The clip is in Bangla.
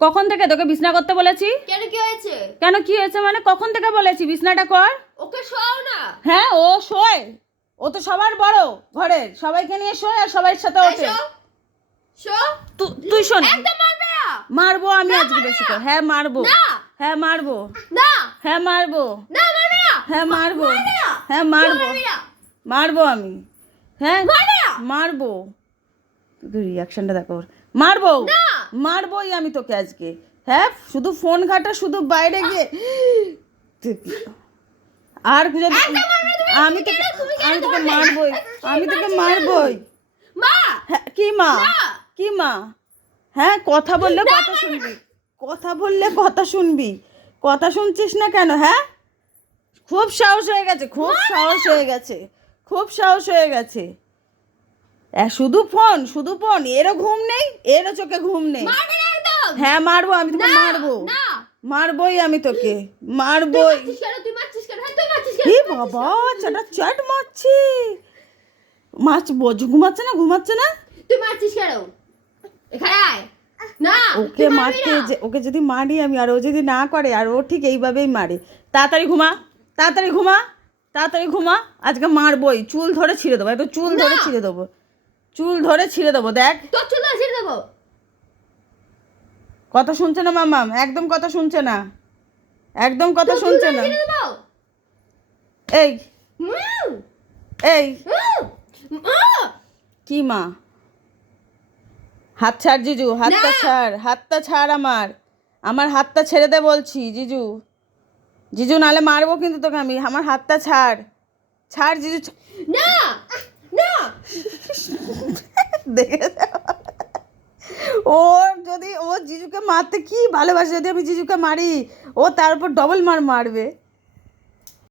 কখন থেকে তোকে বিছনা করতে বলেছি? কেন কি হয়েছে? কেন কি হয়েছে মানে কখন থেকে বলেছি বিছনাটা কর? ওকে শোয়াও না। হ্যাঁ ও শোয়, ও তো সবার বড় ঘরের, সবাইকে নিয়ে শোয় আর সবার সাথে ওঠে। শো তুই শোন, একদম মারবে না। মারবো আমি আজকে বেশি করে। হ্যাঁ মারবো, হ্যাঁ মারবো, না হ্যাঁ মারবো, না মারবে না। হ্যাঁ মারবো, হ্যাঁ মারবো, মারবো আমি, হ্যাঁ মারবো। তুই রিয়াকশনটা দেখো ওর। মারবো, মারবোই আমি তোকে আজকে। হ্যাঁ শুধু ফোন ঘাটা, শুধু বাইরে গিয়ে আর যদি আমি তোকে মারবোই, আমি তোকে মারবোই। মা হ্যাঁ কি মা, কি মা? হ্যাঁ কথা বললে কথা শুনবি, কথা বললে কথা শুনবি, কথা শুনছিস না কেন? হ্যাঁ খুব সাহস হয়ে গেছে, খুব সাহস হয়ে গেছে, খুব সাহস হয়ে গেছে। শুধু ফোন, শুধু ফোন, এরও ঘুম নেই, এরও চোখে ঘুম নেই। মারবে না একদম। হ্যাঁ মারবো আমি তোকে, মারবো, না মারবোই আমি তোকে, মারবোই। তুই মারছিস কেন? হ্যাঁ তুই মারছিস কেন? হে বাবা চাটা চাট মারছি, ঘুমাচ্ছে না, ঘুমাচ্ছে না। তুই মারছিস কেন? এখানে আয় না। ওকে মারতে ওকে যদি মারি আমি, আর ও যদি না করে, আর ও ঠিক এইভাবেই মারে। তাড়াতাড়ি ঘুমা, তাড়াতাড়ি ঘুমা, তাড়াতাড়ি ঘুমা, আজকে মারবই, চুল ধরে ছিঁড়ে দেবো, একটু চুল ধরে ছিঁড়ে দেবো, চুল ধরে ছিঁড়ে দেবো। দেখ তোর চুল ছিঁড়ে দেবো। কথা শুনছে না মামাম, একদম কথা শুনছে না, একদম কথা শুনছে না। এই এই কি মা? হাত ছাড় জিজু, হাতটা ছাড়, হাতটা ছাড় আমার, আমার হাতটা ছেড়ে দে বলছি জিজু, জিজু নালে মারবো কিন্তু তোকে আমি। আমার হাতটা ছাড়, ছাড় জিজু। না না দেখে ওর যদি, ও জিজুকে মারতে কি ভালোবাসে, যদি আমি জিজুকে মারি ও তার উপর ডবল মারবে।